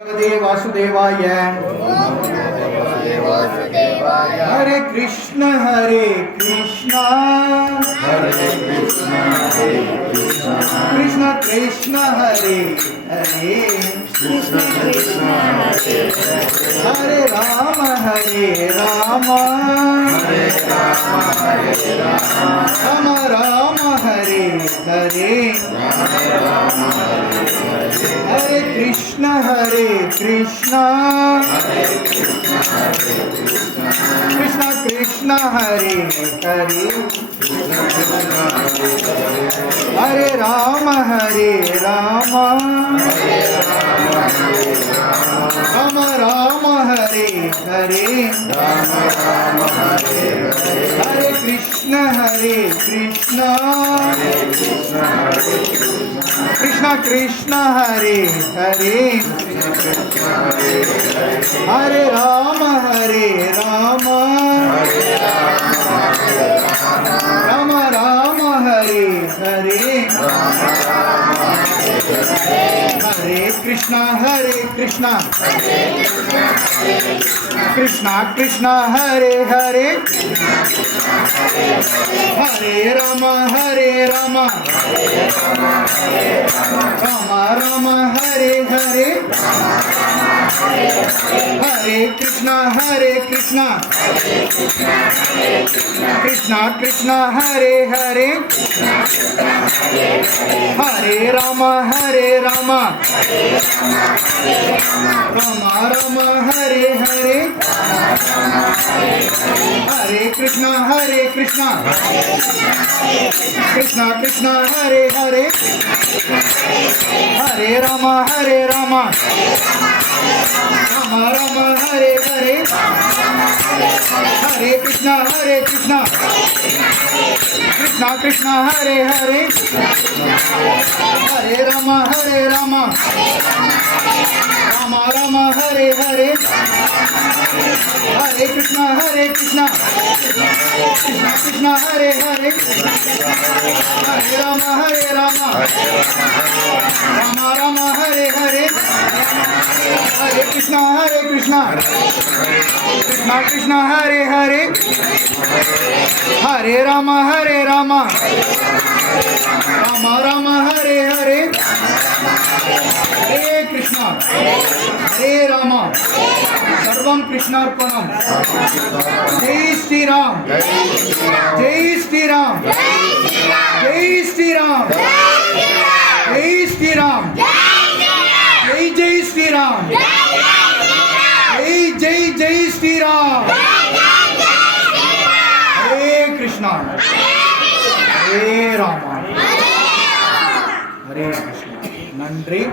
भगवते वासुदेवाय। हरे कृष्ण कृष्ण कृष्ण हरे हरे हरे राम राम राम हरे हरे हरे कृष्ण कृष्ण कृष्ण हरे हरे हरे राम राम हरे हरे हरे कृष्ण कृष्ण हरे हरे हरे राम राम हरे हरे हरे कृष्ण कृष्ण हरे हरे हरे राम राम हरे हरे हरे कृष्ण कृष्ण हरे हरे हरे राम राम हरे हरे हरे कृष्ण कृष्ण हरे हरे हरे राम राम हरे हरे हरे कृष्ण कृष्ण हरे हरे हरे राम राम हरे हरे हरे कृष्ण कृष्ण हरे हरे हरे राम राम हरे हरे हरे कृष्ण कृष्ण हरे हरे हरे राम राम हरे हरे हरे कृष्ण हरे राम सर्वं कृष्णार्पणम। जय श्री राम जय श्री राम जय श्री राम जय श्री राम जय श्री राम जय श्री राम। हरे कृष्णा हरे राम हरे कृष्ण। नंद्री।